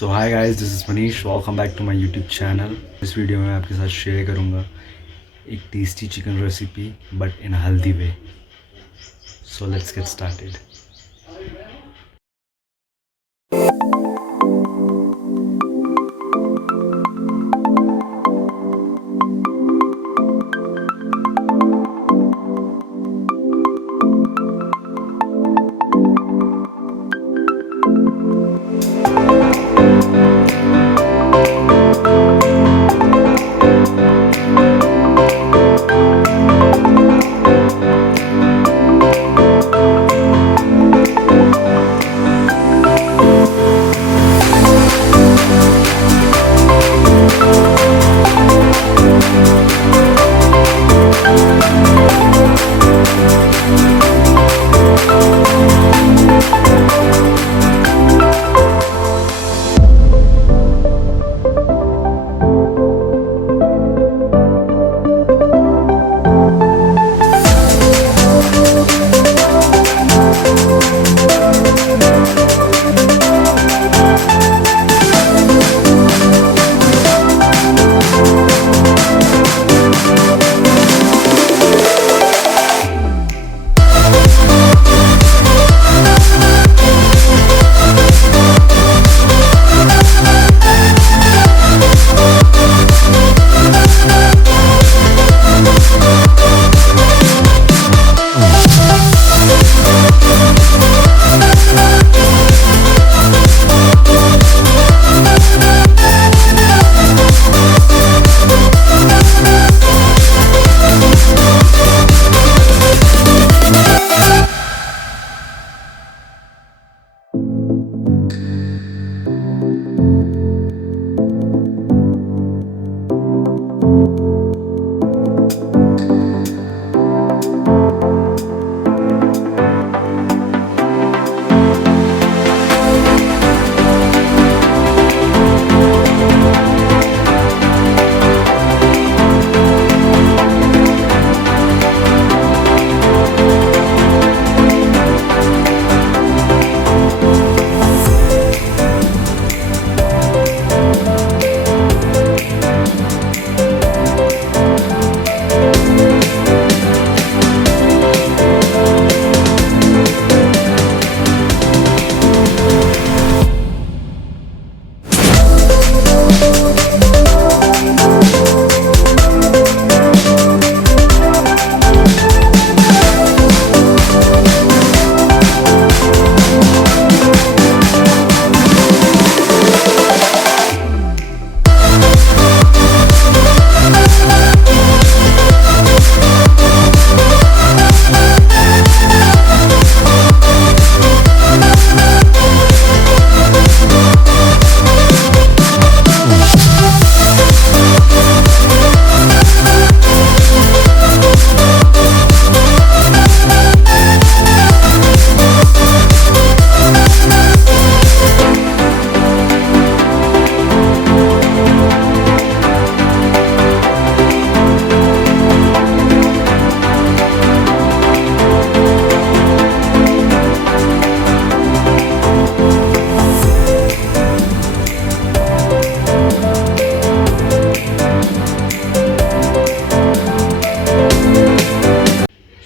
So hi guys, this is Manish. Welcome back to my YouTube channel. इस video में मैं आपके साथ शेयर करूंगा एक tasty chicken recipe but in healthy way. So let's get started.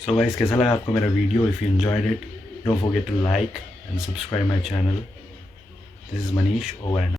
So guys, कैसा लगा आपको मेरा video? If you enjoyed it, don't forget to like and subscribe my channel. This is Manish, over and